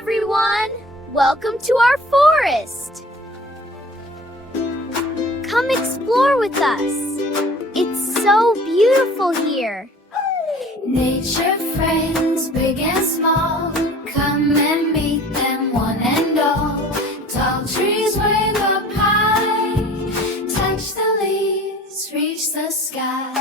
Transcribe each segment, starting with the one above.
everyone! Welcome to our forest! Come explore with us. It's so beautiful here. Nature friends, big and small, come and meet them one and all. Tall trees wave up high, touch the leaves, reach the sky.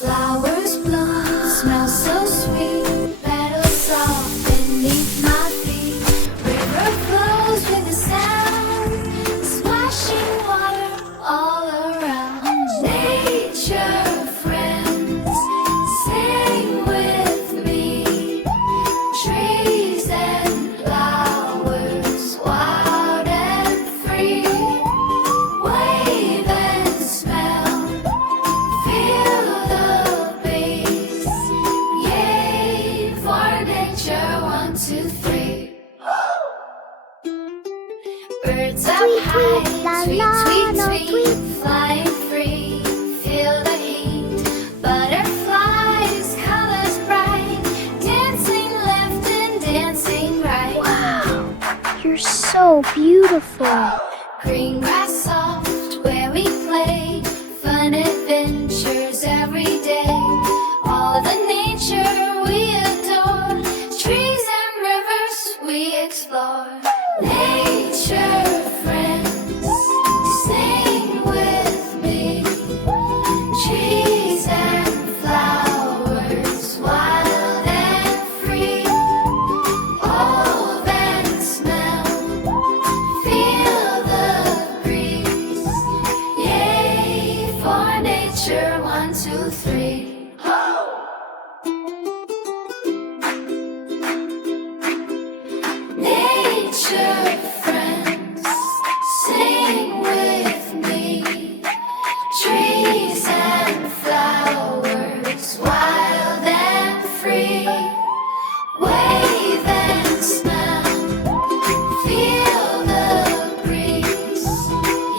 Flowers bloom, smell so sweet, petals soft beneath my feet. River flows with a sound, splashing water all around. Nature friends, sing with me. Trees and flowers, wild and free. Wave and smell, feel the breeze. Yay for nature, 1, 2, 3. Birds up high, tweet, tweet, tweet, flying free. Feel the heat. Butterflies, colors bright, dancing left and dancing right. Wow, you're so beautiful. Green grass soft, where we play. Fun adventures every day. All the nature we adore. Trees and rivers we explore. Nature friends, sing with me. Trees and flowers, wild and free. Old and smell, feel the breeze. Yay for nature, 1, 2, 3. Nature friends, sing with me. Trees and flowers, wild and free. Wave and smell, feel the breeze.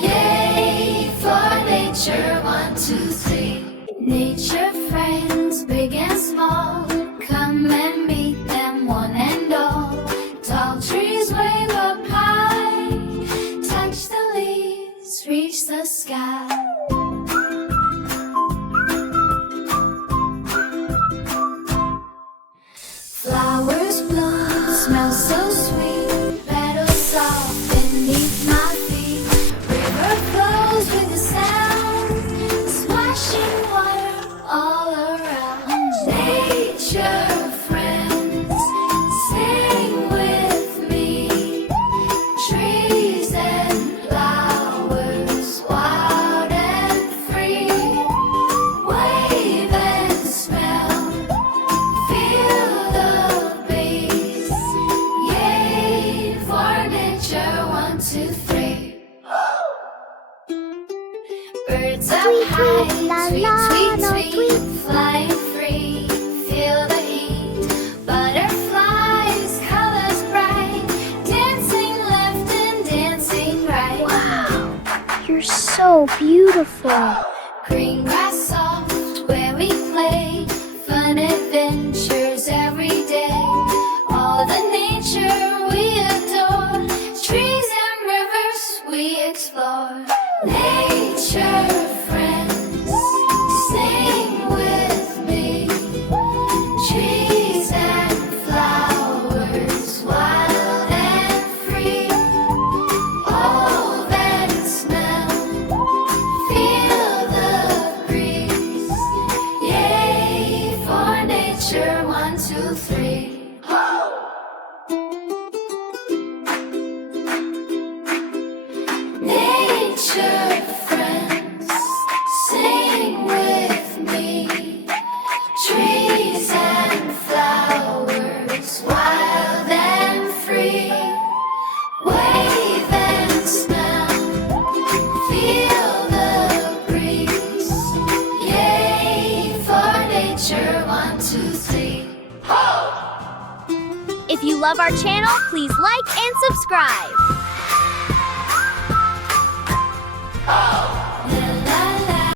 Yay for nature, 1, 2, 3. Nature friends, big and small, come and meet them one and all. Tall trees wave up high, touch the leaves, reach the sky. Flowers bloom, smell so sweet, petals soft beneath my feet. River flows with a sound, splashing water all around. Nature friends, sing with me. Trees and flowers, wild and free. Wave and smell, feel the breeze. Yay for nature, 1, 2, 3. Birds up high, tweet, tweet, tweet, flying free. Feel the heat. Butterflies, colors bright, dancing left and dancing right. Wow, you're so beautiful. Green grass soft, where we play. Fun adventures every day. All the nature we adore. Trees and rivers we explore. Nature friends, sing with me. Trees and flowers, wild and free. Old and smell, feel the breeze. Yay for nature, 1, 2, 3. Nature friends, sing with me. Trees and flowers, wild and free. Wave and smell, feel the breeze. Yay for nature, 1, 2, 3. If you love our channel, please like and subscribe. Oh!